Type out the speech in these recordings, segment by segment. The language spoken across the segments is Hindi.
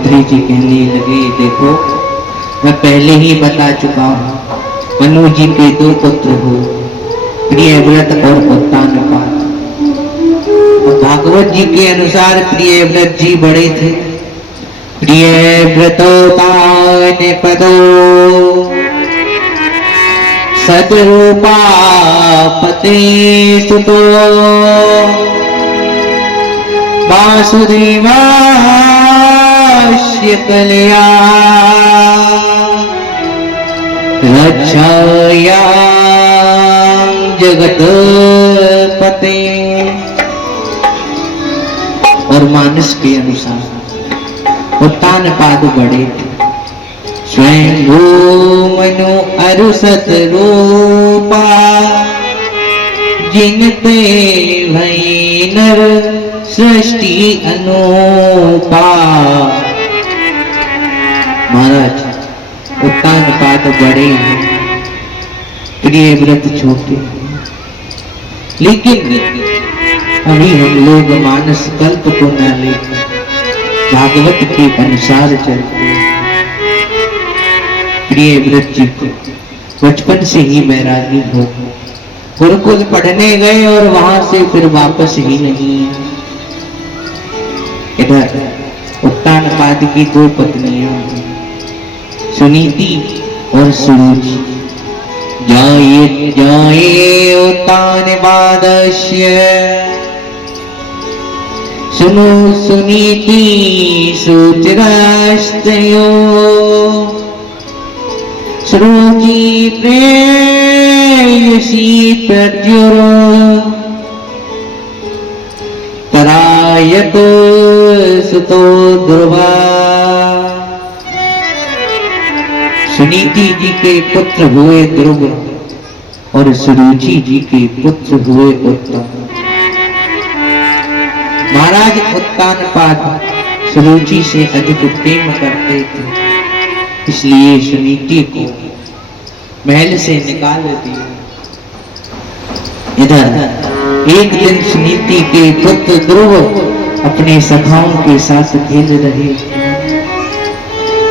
गायत्री जी कहने लगे, देखो मैं पहले ही बता चुका हूँ, मनु जी के दो पुत्र हो, प्रियव्रत और उत्तानपाद। भागवत जी के अनुसार प्रियव्रत जी बड़े थे। प्रियव्रतोत्तानपदो सतरूपा पते सुतो वासुदेवास्य कलया रक्षायां जगतपते। और मानस के अनुसार उत्तानपाद बड़े थे। स्वयं वो मनु अरुसत रूपा जिनते भई नर सृष्टि अनूपा। महाराज उत्तानपाद बड़े हैं, प्रियव्रत छोटे, लेकिन अभी हम लोग मानस कल्प को न लेकर भागवत के अनुसार चलते हैं। प्रियव्रत जी को बचपन से ही वैरागी हो, गुरुकुल पढ़ने गए और वहां से फिर वापस ही नहीं। इधर उत्तानपाद की दो पत्नियां, सुनीति और सुरुचि। जाये जाये उत्तानपादस्य सुनो सुनीति सुचिरास्तयो सुरुचि प्रेयसी प्रद्युरो तरायत सुतो ध्रुवा। सुनीति जी के पुत्र हुए ध्रुव और सुरुचि जी के पुत्र हुए उत्तम। महाराज उत्तानपाद सुरुचि से अधिक प्रेम करते थे, इसलिए सुनीति को महल से निकाल दिया। इधर एक दिन सुनीति के पुत्र ध्रुव अपने सखाओं के साथ खेल रहे।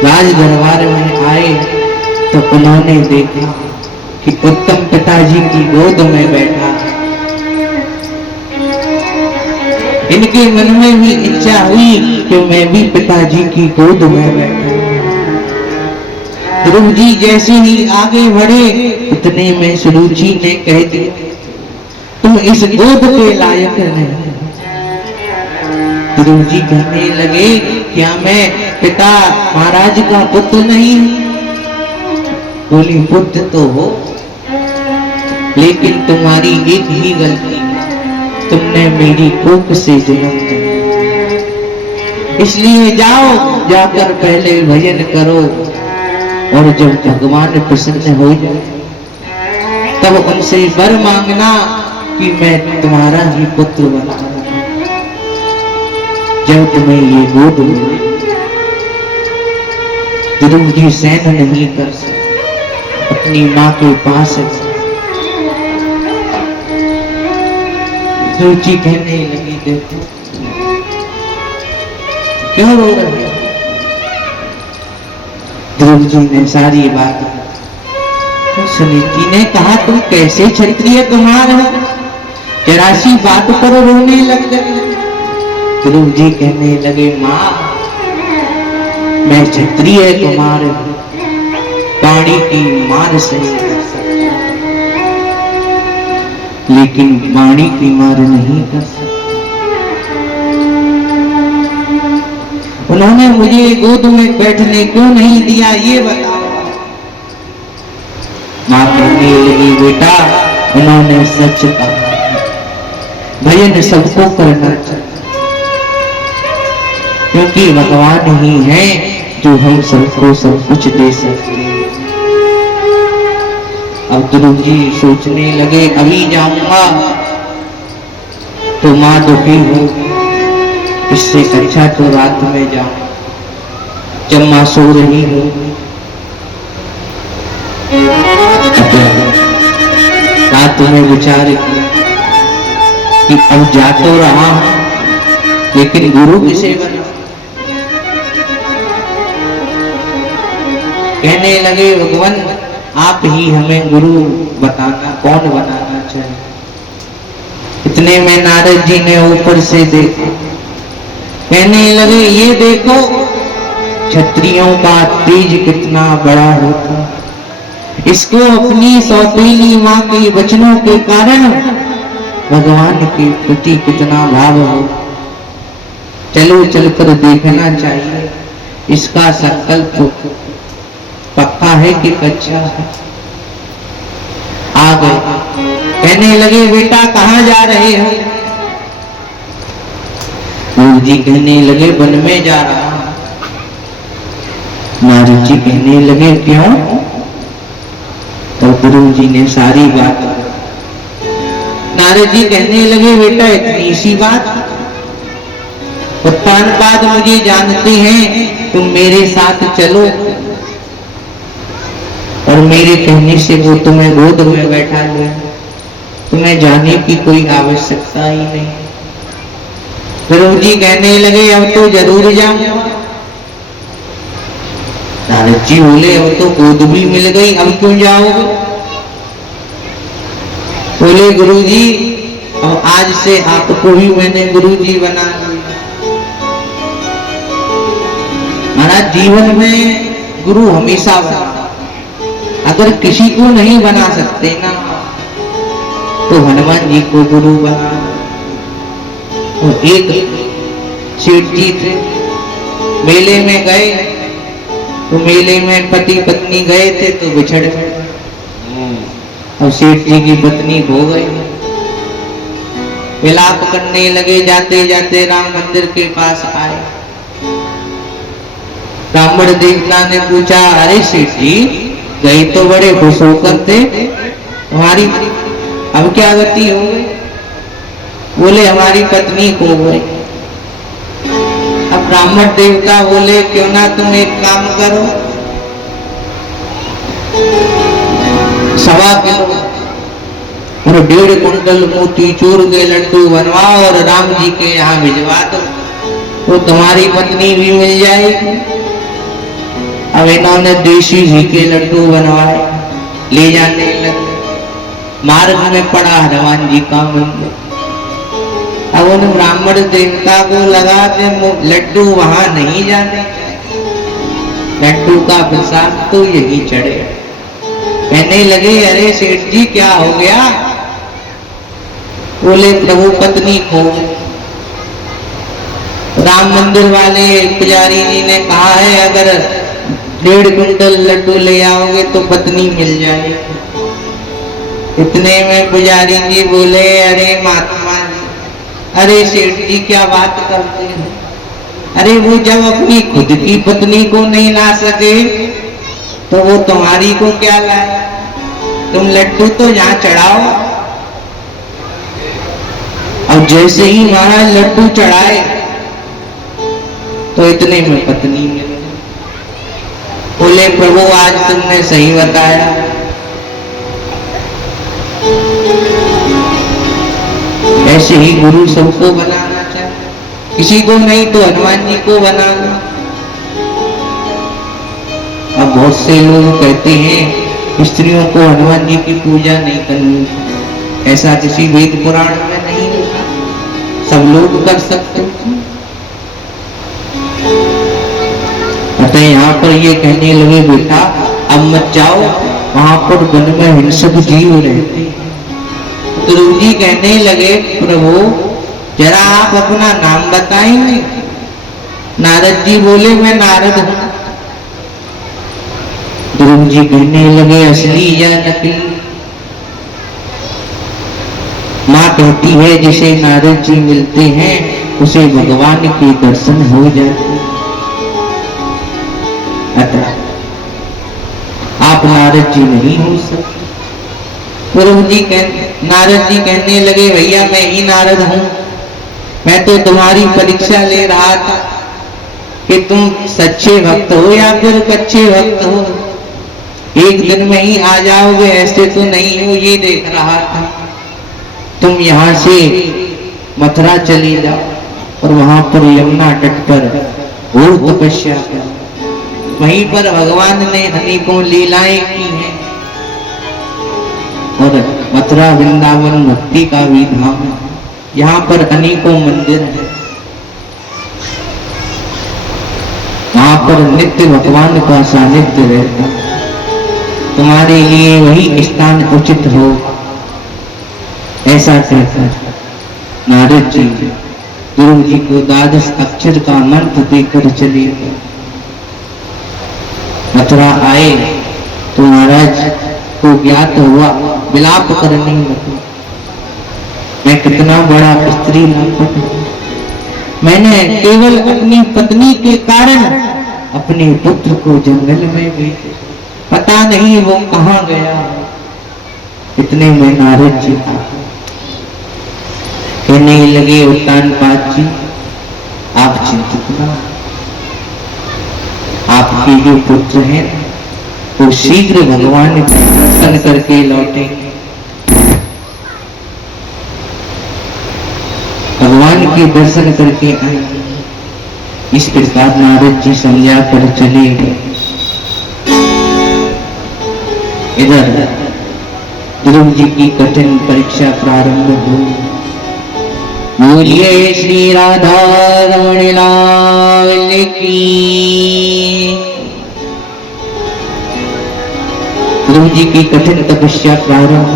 राज दरबार में आए तो उन्होंने देखा कि उत्तम पिताजी की गोद में बैठा। इनके मन में भी इच्छा हुई कि मैं भी पिताजी की गोद में बैठा। ध्रुव जी जैसे ही आगे बढ़े उतने में सुरुचि ने कह दिया, तुम इस गोद के लायक नहीं। ध्रुव जी कहने लगे, क्या मैं पिता महाराज का पुत्र नहीं? बोली, पुत्र तो हो, लेकिन तुम्हारी एक ही गलती, तुमने मेरी कोख से जन्म दिया। इसलिए जाओ, जाकर पहले भजन करो और जब भगवान प्रसन्न हो जाए तब उनसे वर मांगना कि मैं तुम्हारा ही पुत्र बना। जब तुम्हें ये गोद मिले, ध्रुव जी सहन नहीं कर सकते, अपनी माँ के पास रुचि कहने लगी, देखो क्यों रो रहे हो? ध्रुव जी ने सारी बात तो सुनीति ने कहा, तुम कैसे क्षत्रिय कुमार हो? जरा सी बात पर रोने लग गए। ध्रुव जी कहने लगे, माँ मैं क्षत्रिय कुमार हूं, पानी की मार से लेकिन वाणी की मार नहीं कर सकता। उन्होंने मुझे गोद में बैठने क्यों नहीं दिया, ये बताओ। मां कहने लगी, बेटा उन्होंने सच कहा, भजन सबको करना चाहिए, क्योंकि भगवान ही है जो हम सबको सब कुछ दे सकते हैं। अब ध्रुव जी सोचने लगे, अभी जाऊंगा तो मां दुखी होगी, इससे अच्छा तो रात में जाऊं जब मां सो रही हो। रात में विचार किया कि अब जा तो रहा हूं, लेकिन गुरु की सेवा कहने लगे भगवान आप ही हमें गुरु बताना, कौन बनाना चाहिए। इतने में नारद जी ने ऊपर से देखा, कहने लगे ये देखो क्षत्रियों का तेज कितना बड़ा होता, इसको अपनी सौतेली माँ के वचनों के कारण भगवान के प्रति कितना भाव हो। चलो चलकर देखना चाहिए, इसका संकल्प पक्का है कि कच्चा है। आ गए, कहने लगे बेटा कहाँ जा रहे हो। गुरु जी कहने लगे वन में जा रहा हूं। नारद जी कहने लगे क्यों। तो गुरु जी ने सारी बात, नारद जी कहने लगे बेटा इतनी सी बात, उत्तानपाद मुझे जानते हैं, तुम मेरे साथ चलो और मेरे कहने से वो तुम्हें गोद में बैठा ले, तुम्हें जाने की कोई आवश्यकता ही नहीं। गुरु जी कहने लगे अब तो जरूर जाऊंगा। नारद जी बोले अब तो गोद भी मिल गई, अब क्यों जाओगे। बोले गुरु जी अब आज से आपको भी मैंने गुरु जी बना लिया। महाराज जीवन में गुरु हमेशा बना, अगर किसी को नहीं बना सकते ना तो हनुमान जी को गुरु बना। तो एक सेठ जी थे, मेले में गए, तो मेले में पति पत्नी गए थे तो बिछड़ गए। अब सेठ जी की पत्नी खो गई, विलाप करने लगे। जाते जाते राम मंदिर के पास आए। ब्राह्मण देवता ने पूछा अरे सेठ जी गई तो बड़े खुश होकर थे, तुम्हारी अब क्या गति हो गई। बोले हमारी पत्नी खो गई। अब ब्राह्मण देवता बोले क्यों ना तुम एक काम करो, 1.25 किलो और 1.5 कुंटल मोतीचूर के लड्डू बनवाओ और राम जी के यहाँ भिजवा दो, तो तुम्हारी पत्नी भी मिल जाएगी। अब इन्होंने देशी घी के लड्डू बनवाए, ले जाने लगे। मार्ग में पड़ा हनुमान जी का मंदिर। अब उन ब्राह्मण देवता को लगा कि लड्डू वहां नहीं जाने चाहिए, लड्डू का प्रसाद तो यही चढ़े। कहने लगे अरे सेठ जी क्या हो गया। बोले प्रभु पत्नी खो गई। राम मंदिर वाले पुजारी जी ने कहा है अगर 1.5 कुंटल लड्डू ले आओगे तो पत्नी मिल जाएगी। इतने में पुजारी जी बोले अरे महात्मा जी, अरे सेठ जी क्या बात करते हैं। अरे वो जब अपनी खुद की पत्नी को नहीं ला सके तो वो तुम्हारी को क्या लाए। तुम लड्डू तो यहाँ चढ़ाओ। और जैसे ही महाराज लड्डू चढ़ाए तो इतने में पत्नी मिल गई। बोले प्रभु आज तुमने सही बताया। ऐसे ही गुरु सबको बनाना चाहिए, किसी को नहीं तो हनुमान जी को बनाना। अब बहुत से लोग कहते हैं स्त्रियों को हनुमान जी की पूजा नहीं करनी, ऐसा किसी वेद पुराण में नहीं लिखा, सब लोग कर सकते हैं। अतः यहाँ पर ये कहने लगे बेटा अब मत जाओ, वहां पर वन में हिंसक जीव रहते हैं। गुरु जी कहने लगे प्रभु जरा आप अपना नाम बताएंगे। नारद जी बोले मैं नारद हूं। गुरु जी कहने लगे असली या नकली। माँ कहती है जिसे नारद जी मिलते हैं उसे भगवान के दर्शन हो जाते हैं। अतः आप नारद जी नहीं हो सकते। नारद जी कहने लगे भैया मैं ही नारद हूं, मैं तो तुम्हारी परीक्षा ले रहा था कि तुम सच्चे भक्त हो या फिर कच्चे भक्त हो। एक दिन में ही आ जाओगे ऐसे तो नहीं हो, ये देख रहा था। तुम यहाँ से मथुरा चले जाओ और वहां पर यमुना तट पर घोर तपस्या करो। वहीं पर भगवान ने अनेकों लीलाएं की हैं। और मथुरा वृंदावन मुक्ति का भी धाम है, यहाँ पर अनेकों मंदिर हैं। वहां पर नित्य भगवान का सानिध्य रहता। तुम्हारे लिए वही स्थान उचित हो, ऐसा कहकर नारद जी गुरु जी को द्वादश अक्षर का मंत्र देकर चले गए। मथुरा आए तो महाराज को ज्ञात हुआ, विलाप करने लगे, मैं कितना बड़ा स्त्री लापत हूं। मैंने केवल अपनी पत्नी के कारण अपने पुत्र को जंगल में भेजा, पता नहीं वो कहां गया। इतने में नारद जी आ कहने लगे, उत्तानपाद जी आप चिंतित ना, आपके जो पुत्र हैं वो शीघ्र भगवान के दर्शन करके लौटेंगे। भगवान के दर्शन करके आएंगे। इस प्रकार नारद जी समझा कर चले गए। इधर ध्रुव जी की कठिन परीक्षा प्रारंभ हुई। बोलिए श्री राधा रमण लाल की। ध्रुव जी की कठिन तपस्या प्रारंभ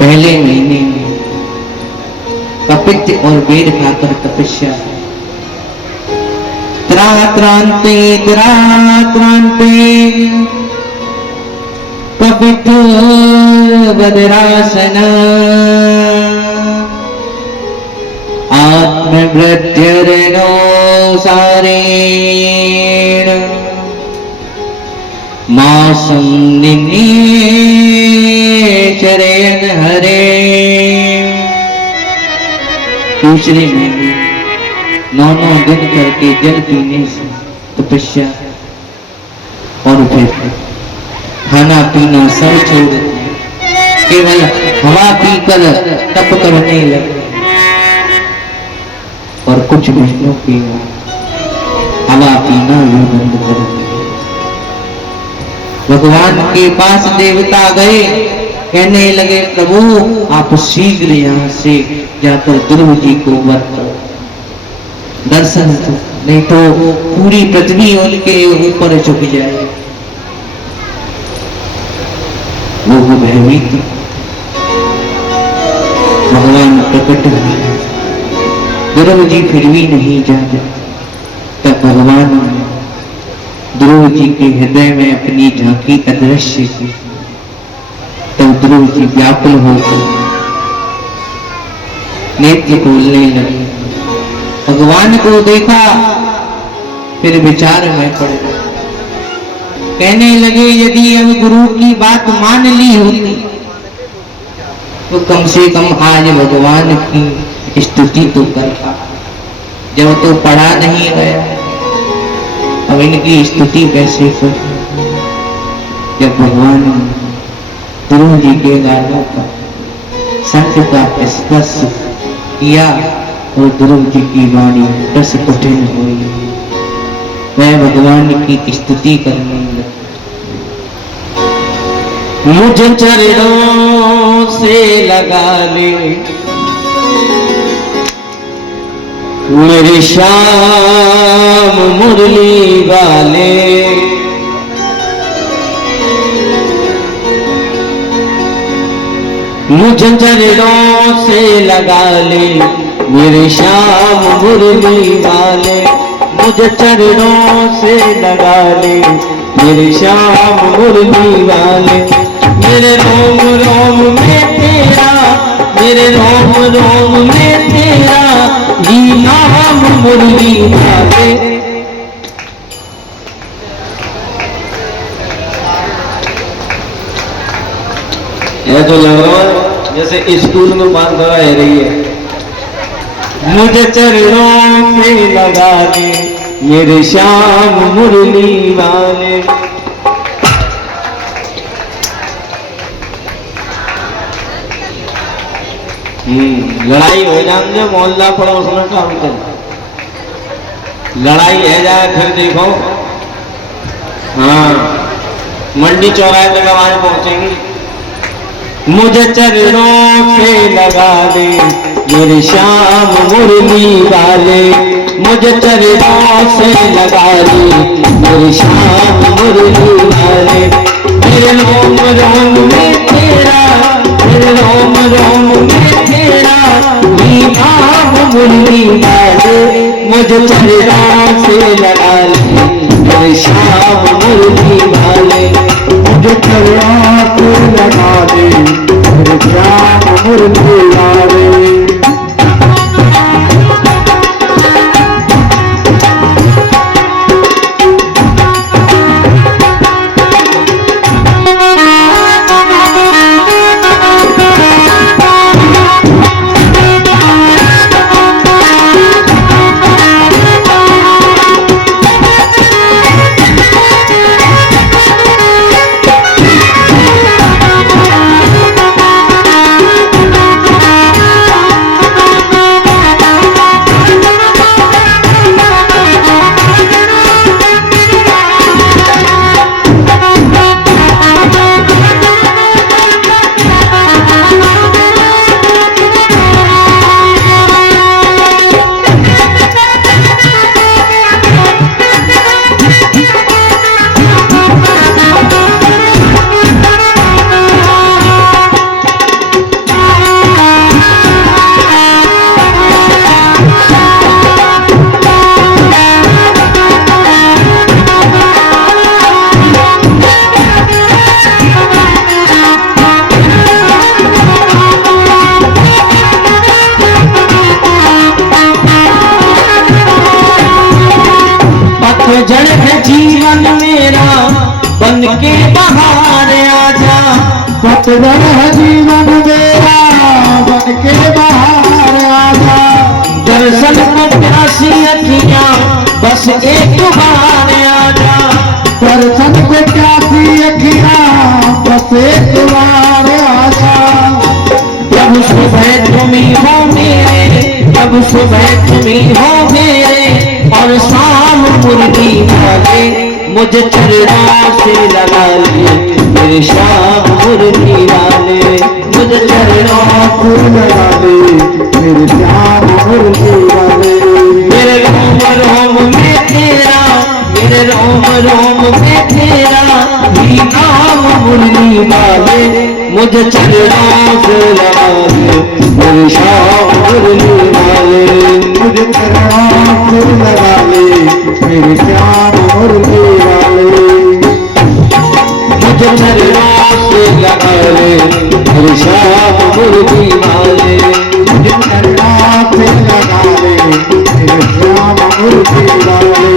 पहले महीने में कपित्त और बेर खाकर तपस्या। त्रात्रांते कपित्त वदरासन आत्मवृद्धिर्नो सारेण मासं निचरयन् हरे। दूसरे महीने 9 दिन करके जल पीने से तपस्या, और फिर खाना पीना सब छोड़ दिया, केवल हवा पीकर तप करने लगे। और कुछ महीनों के बाद हवा पीना भी बंद कर दिया। भगवान के पास देवता गए, कहने लगे प्रभु आप शीघ्र यहाँ से जाकर ध्रुव जी को वर करो, दर्शन दो, नहीं तो पूरी पृथ्वी उनके ऊपर झुक जाए। वो भयभीत भगवान प्रकट हुए, ध्रुव जी फिर भी नहीं जाते। तब भगवान ने ध्रुव जी के हृदय में अपनी झांकी अदृश्य की। तब ध्रुव जी व्याकुल होकर नेत्र खोलने लगे, भगवान को देखा, फिर विचार में पड़ गए। कहने लगे यदि अब गुरु की बात मान ली होती तो कम से कम आज भगवान की स्तुति तो करता। जब तो पढ़ा नहीं गया, अब इनकी स्तुति कैसे कर। जब भगवान ध्रुव जी के गालों पर शंख का स्पर्श किया और ध्रुव जी की वाणी रस कठिन हुई, वह भगवान की स्तुति करने लगे। मुझ चरणों से लगा ले मेरे श्याम मुरली वाले, मुझ चरणों से लगा ले मेरे श्याम मुरली वाले, मुझ चरणों से लगा ले मेरे श्याम मुरली वाले। मेरे रोम रोम में तेरा, मेरे रोम रोम में तेरा ही नाम मुरली वाले। यह तो लग रहा है जैसे स्कूल में बात रहा है रही है। मुझे चरणों से लगा दे मेरे श्याम मुरली वाले। लड़ाई हो जाए मोहल्ला पड़ोस में काम कर, लड़ाई है जाए फिर देखो हाँ, मंडी चौराहे तक आवाज पहुंचेंगी। मुझे चरणों से लगा दे मेरे श्याम मुरली वाले, मुझे चरणों से लगा दे मेरे श्याम मुरली वाले। मेरे रोम रोम में तेरा, मेरे रोम रोम में तेरा नाम मुरली वाले, मुझे चरणों से लगा दे मेरे श्याम मुरली वाले, मुझे चरणों से लगा दे मेरे श्याम मुरली वाले। जड़ है जीवन मेरा बन के बाहर आजा, पतझड़ है जीवन मेरा बन के बाहर आजा। दर्शन को प्यासी अखियां बस एक बार आजा, दर्शन को प्यासी अखियां बस एक बार आजा। प्रभु सुबह तुम्ही हो मेरे, प्रभु सुबह तुम्ही हो मेरे, और शाम मुरली वाले, मुझे चरणों से लगा ले मेरे श्याम मुरली वाले, मुझे चरणों से लगा ले मेरे श्याम मुरली वाले। मेरे रोम रोम में तेरा, मेरे रोम रोम में तेरा नाम मुरली वाले, मुझे चरणों से लगा ले मेरे श्याम मुरली वाले, मुझे चरणों से लगा ले मेरे श्याम मुरली वाले, मुझे चरणों से लगा ले मेरे श्याम मुरली वाले, मुझे चरणों से लगा ले मेरे श्याम मुरली वाले।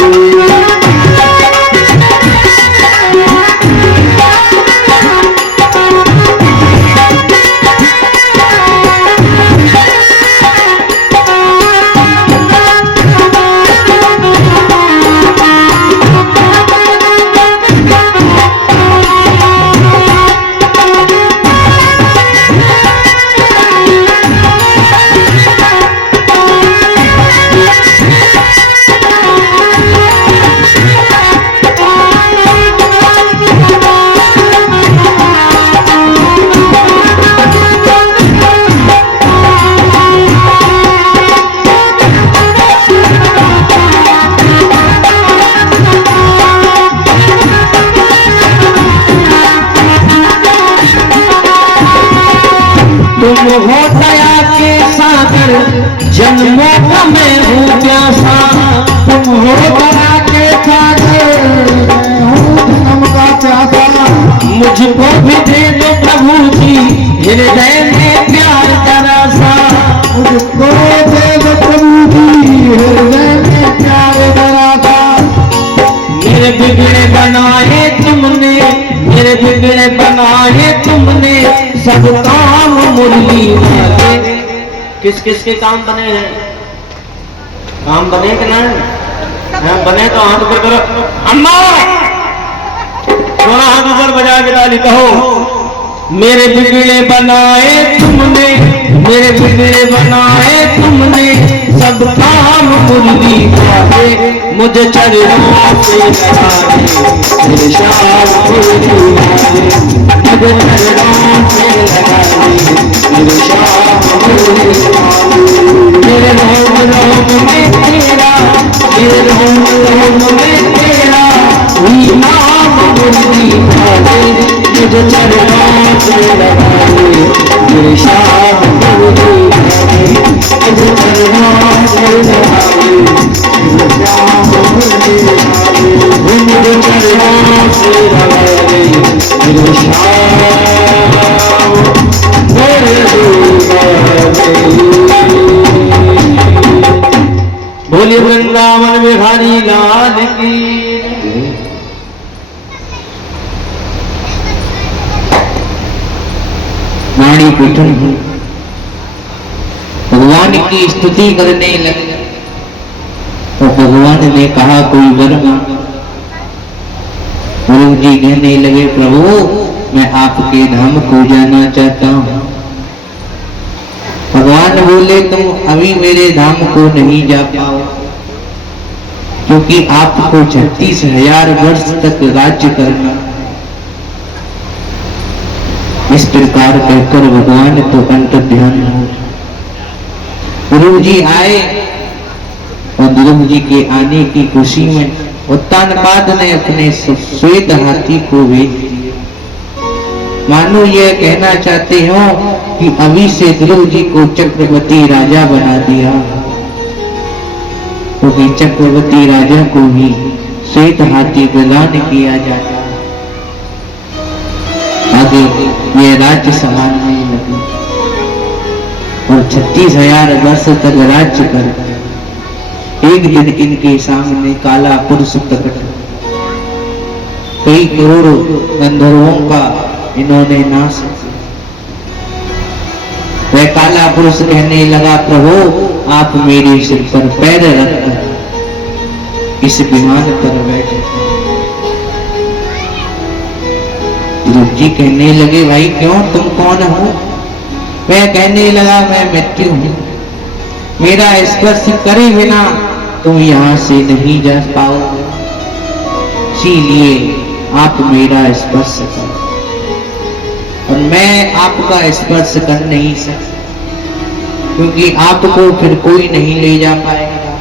तुम हो दया के सागर, जन्मों का मैं हूँ प्यासा, तुम हो दया के सागर, मैं हूँ जन्म का प्यासा। मुझको भी दे दो प्रभु जी हृदय में प्यार जरा सा, मुझको दे दो प्रभु जी हृदय में प्यार जरा सा। मेरे बिगड़े बनाए तुमने, मेरे बिगड़े बनाए तुमने, सब काम मुरली वाले। किस किस के काम बने हैं? काम बने कि नहीं? बने तो हाथ ऊपर करो। अम्मा थोड़ा हाथ ऊपर बजा के ताली कहो। मेरे बिगड़े बनाए तुमने, मेरे बिगड़े बनाए तुमने, सब काम मुरली गावे, मुझे चरणों से लगावे, मेरे श्याम मुरली गावे, मुझे चरणों से लगावे, मेरे श्याम मुरली गावे। मेरे रोम रोम में तेरा, मेरे रोम रोम में तेरा वही नाम मुरली गावे, मुझे चरणों से लगावे, मेरे श्याम मुरली गावे, मुझे चरणों से लगावे, मेरे श्याम मुरली गावे, मुझे चरणों से लगावे, मेरे श्याम मुरली गावे। बोलिए वृंदावन बिहारी लाल की। नाड़ी पीठन हुई, भगवान की स्तुति करने लगे तो भगवान ने कहा कोई वर मांगो। गुरु जी कहने लगे प्रभु मैं आपके धाम को जाना चाहता हूँ। भगवान बोले तुम अभी मेरे धाम को नहीं जा पाओ, क्योंकि आपको 36,000 वर्ष तक राज्य करना। इस प्रकार कहकर भगवान तो अंत ध्यान हो। गुरु जी आए और गुरु जी के आने की खुशी में उत्तानपाद ने अपने श्वेत हाथी को भेज दिया। मानो यह कहना चाहते हो कि अभी से गुरु जी को चक्रवर्ती राजा बना दिया, क्योंकि चक्रवर्ती राजा को भी श्वेत हाथी प्रदान किया जाता। आगे ये राज्य संभालने लगे और 36,000 वर्ष तक राज्य कर। एक दिन इनके सामने काला पुरुष प्रकट, कई करोड़ गंधर्वों का इन्होंने नाश किया। वह काला पुरुष कहने लगा प्रभु आप मेरे सिर पर पैर रखकर इस विमान पर बैठे। गुरु जी कहने लगे भाई क्यों तुम कौन हो? वह कहने लगा मैं मृत्यु हूं, मेरा स्पर्श करे बिना तुम यहाँ से नहीं जा पाओगे, इसीलिए आप मेरा स्पर्श करो और मैं आपका स्पर्श कर नहीं सकता, क्योंकि आपको फिर कोई नहीं ले जा पाएगा,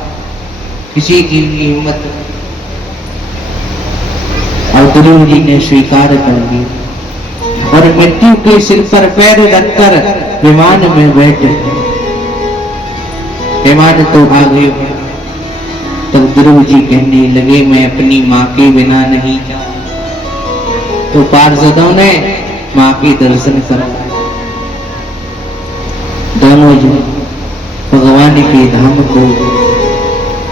किसी की भी हिम्मत। और गुरु जी ने स्वीकार कर लिया और मृत्यु के सिर पर पैर रखकर विमान में बैठे। विमान तो आगे बढ़ा, तब गुरु जी कहने लगे मैं अपनी माँ के बिना नहीं जाऊं। तो पार्षदों ने माँ के दर्शन कराए। दोनों जो भगवान के धाम को